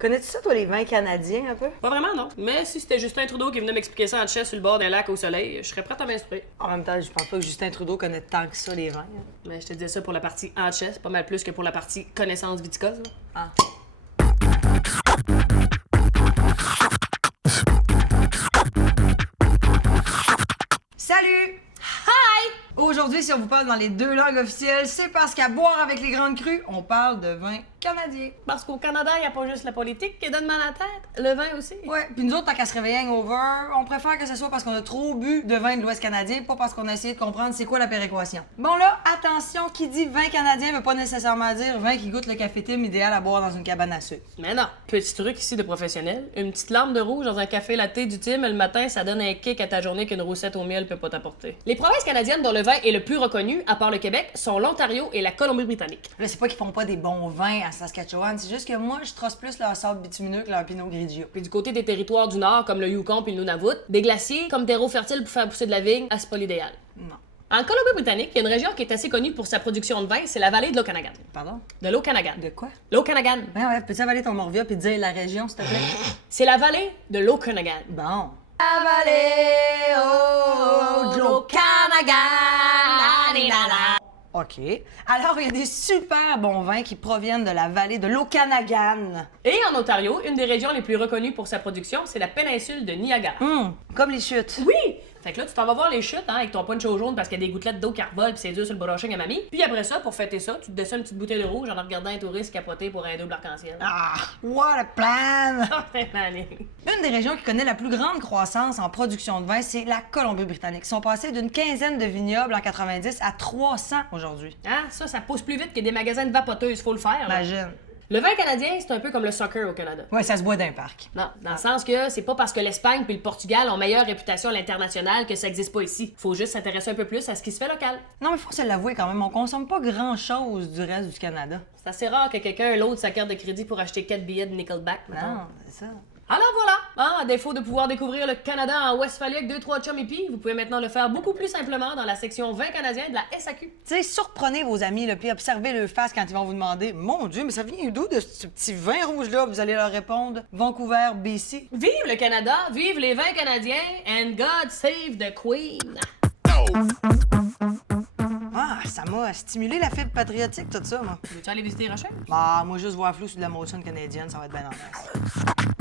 Connais-tu ça, toi, les vins canadiens, un peu? Pas vraiment, non. Mais si c'était Justin Trudeau qui venait m'expliquer ça en chess sur le bord d'un lac au soleil, je serais prête à m'instruire. En même temps, je pense pas que Justin Trudeau connaît tant que ça, les vins. Mais je te disais ça pour la partie en chess, pas mal plus que pour la partie connaissance viticole. Ah. Salut! Hi! Aujourd'hui, si on vous parle dans les deux langues officielles, c'est parce qu'à boire avec les grandes crues, on parle de vin canadien. Parce qu'au Canada, il n'y a pas juste la politique qui donne mal à la tête, le vin aussi. Ouais, puis nous autres, tant qu'à se réveiller hangover, on préfère que ce soit parce qu'on a trop bu de vin de l'Ouest canadien, pas parce qu'on a essayé de comprendre c'est quoi la péréquation. Bon là, attention, qui dit vin canadien veut pas nécessairement dire vin qui goûte le café Tim idéal à boire dans une cabane à sucre. Mais non. Petit truc ici de professionnel, une petite lampe de rouge dans un café latte du Tim le matin, ça donne un kick à ta journée qu'une roussette au miel peut pas t'apporter. Les provinces canadiennes dont le vin est le plus reconnu, à part le Québec, sont l'Ontario et la Colombie-Britannique. Là, c'est pas qu'ils font pas des bons vins à Saskatchewan, c'est juste que moi, je trosse plus leur sable bitumineux que leur pinot grigio. Puis du côté des territoires du Nord, comme le Yukon puis le Nunavut, des glaciers comme terreau fertile pour faire pousser de la vigne, ah, c'est pas l'idéal. Non. En Colombie-Britannique, il y a une région qui est assez connue pour sa production de vin, c'est la vallée de l'Okanagan. Pardon? De l'Okanagan. De quoi? L'Okanagan. Ouais, peux-tu avaler ton morvia puis dire la région, s'il te plaît? C'est la vallée de l'Okanagan. Bon. La vallée, oh, de l'Okanagan. OK. Alors, il y a des super bons vins qui proviennent de la vallée de l'Okanagan. Et en Ontario, une des régions les plus reconnues pour sa production, c'est la péninsule de Niagara. Comme les chutes. Oui! Fait que là, tu t'en vas voir les chutes, hein, avec ton poncho jaune parce qu'il y a des gouttelettes d'eau qui revolent pis c'est dur sur le brushing à mamie. Puis après ça, pour fêter ça, tu te descends une petite bouteille de rouge en regardant un touriste capoter pour un double arc-en-ciel. Ah, what a plan! C'est magnifique. Une des régions qui connaît la plus grande croissance en production de vin, c'est la Colombie-Britannique. Ils sont passés d'une quinzaine de vignobles en 90 à 300 aujourd'hui. Ah, ça pousse plus vite que des magasins de vapoteuses, faut le faire. Là. Imagine. Le vin canadien, c'est un peu comme le soccer au Canada. Ouais, ça se boit d'un parc. Non, dans le sens que c'est pas parce que l'Espagne puis le Portugal ont meilleure réputation à l'international que ça existe pas ici. Faut juste s'intéresser un peu plus à ce qui se fait local. Non, mais faut se l'avouer quand même, on consomme pas grand-chose du reste du Canada. C'est assez rare que quelqu'un load sa carte de crédit pour acheter 4 billets de Nickelback. mettons. Non, c'est ça. Alors voilà! À défaut de pouvoir découvrir le Canada en Westphalie avec 2-3 chums épis, vous pouvez maintenant le faire beaucoup plus simplement dans la section vin canadien de la SAQ. Tu sais, surprenez vos amis, là, puis observez leur face quand ils vont vous demander « Mon Dieu, mais ça vient d'où de ce petit vin rouge-là? » Vous allez leur répondre « Vancouver, BC. » Vive le Canada, vive les vins canadiens, and God save the Queen! Ah, ça m'a stimulé la fibre patriotique, tout ça, moi. Veux-tu aller visiter Rochelle? Bah, moi, juste voir flou sur de la motion canadienne, ça va être bien en place.